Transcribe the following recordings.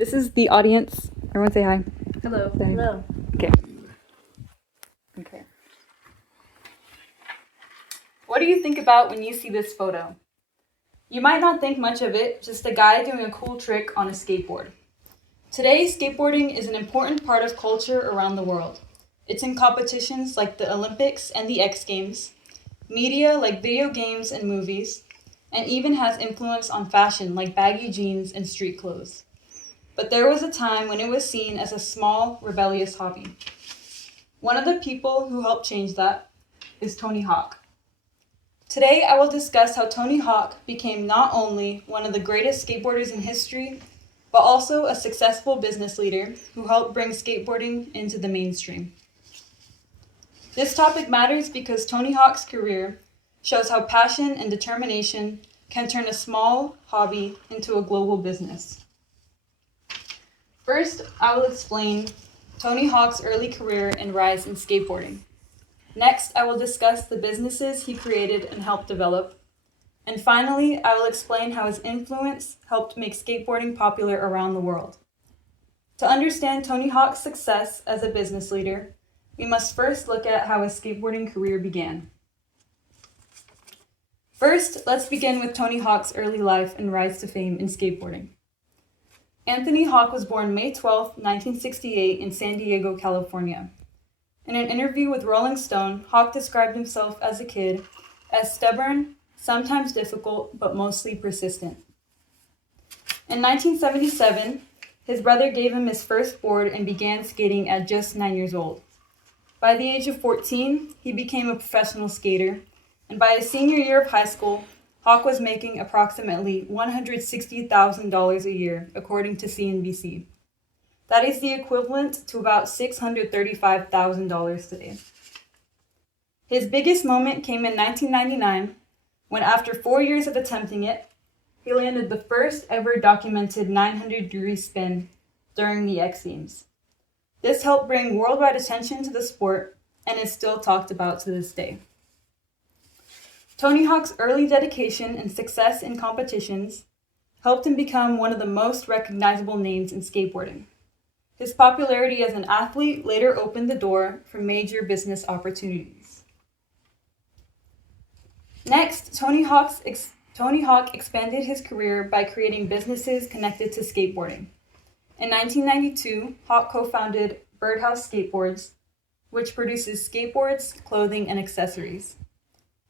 This is the audience. Everyone say hi. Hello. Say hi. Hello. Okay. Okay. What do you think about when you see this photo? You might not think much of it, just a guy doing a cool trick on a skateboard. Today, skateboarding is an important part of culture around the world. It's in competitions like the Olympics and the X Games, media like video games and movies, and even has influence on fashion like baggy jeans and street clothes. But there was a time when it was seen as a small, rebellious hobby. One of the people who helped change that is Tony Hawk. Today, I will discuss how Tony Hawk became not only one of the greatest skateboarders in history, but also a successful business leader who helped bring skateboarding into the mainstream. This topic matters because Tony Hawk's career shows how passion and determination can turn a small hobby into a global business. First, I will explain Tony Hawk's early career and rise in skateboarding. Next, I will discuss the businesses he created and helped develop. And finally, I will explain how his influence helped make skateboarding popular around the world. To understand Tony Hawk's success as a business leader, we must first look at how his skateboarding career began. First, let's begin with Tony Hawk's early life and rise to fame in skateboarding. Anthony Hawk was born May 12, 1968 in San Diego, California. In an interview with Rolling Stone, Hawk described himself as a kid as stubborn, sometimes difficult, but mostly persistent. In 1977, his brother gave him his first board and began skating at just 9 years old. By the age of 14, he became a professional skater, and by his senior year of high school, Hawk was making approximately $160,000 a year, according to CNBC. That is the equivalent to about $635,000 today. His biggest moment came in 1999, when after 4 years of attempting it, he landed the first ever documented 900-degree spin during the X Games. This helped bring worldwide attention to the sport and is still talked about to this day. Tony Hawk's early dedication and success in competitions helped him become one of the most recognizable names in skateboarding. His popularity as an athlete later opened the door for major business opportunities. Next, Tony Hawk expanded his career by creating businesses connected to skateboarding. In 1992, Hawk co-founded Birdhouse Skateboards, which produces skateboards, clothing, and accessories.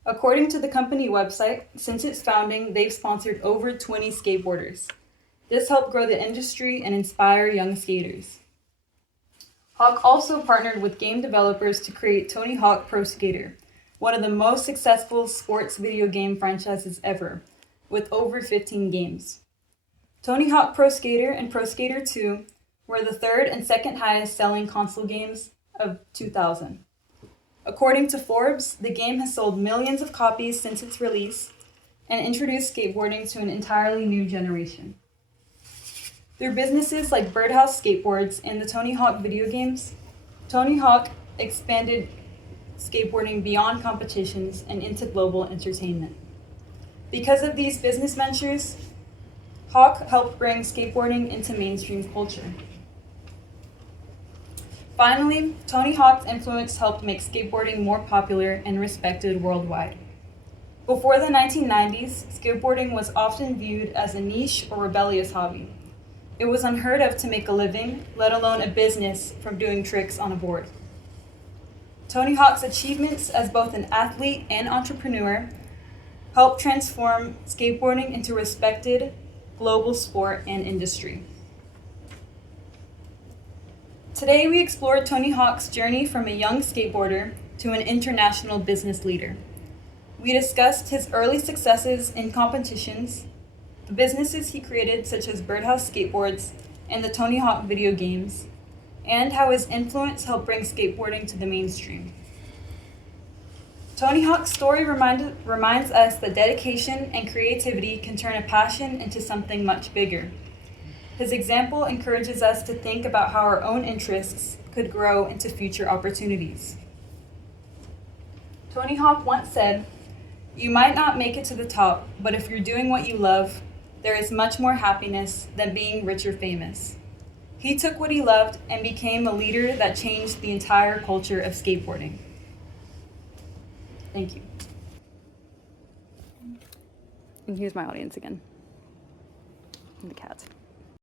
According to the company website, since its founding, they've sponsored over 20 skateboarders. This helped grow the industry and inspire young skaters. Hawk also partnered with game developers to create Tony Hawk Pro Skater, one of the most successful sports video game franchises ever, with over 15 games. Tony Hawk Pro Skater and Pro Skater 2 were the third and second highest selling console games of 2000. According to Forbes, the game has sold millions of copies since its release and introduced skateboarding to an entirely new generation. Through businesses like Birdhouse Skateboards and the Tony Hawk video games, Tony Hawk expanded skateboarding beyond competitions and into global entertainment. Because of these business ventures, Hawk helped bring skateboarding into mainstream culture. Finally, Tony Hawk's influence helped make skateboarding more popular and respected worldwide. Before the 1990s, skateboarding was often viewed as a niche or rebellious hobby. It was unheard of to make a living, let alone a business, from doing tricks on a board. Tony Hawk's achievements as both an athlete and entrepreneur helped transform skateboarding into a respected global sport and industry. Today, we explored Tony Hawk's journey from a young skateboarder to an international business leader. We discussed his early successes in competitions, the businesses he created such as Birdhouse Skateboards and the Tony Hawk video games, and how his influence helped bring skateboarding to the mainstream. Tony Hawk's story reminds us that dedication and creativity can turn a passion into something much bigger. His example encourages us to think about how our own interests could grow into future opportunities. Tony Hawk once said, "You might not make it to the top, but if you're doing what you love, there is much more happiness than being rich or famous. He took what he loved and became a leader that changed the entire culture of skateboarding. Thank you. And here's my audience again. And the cats.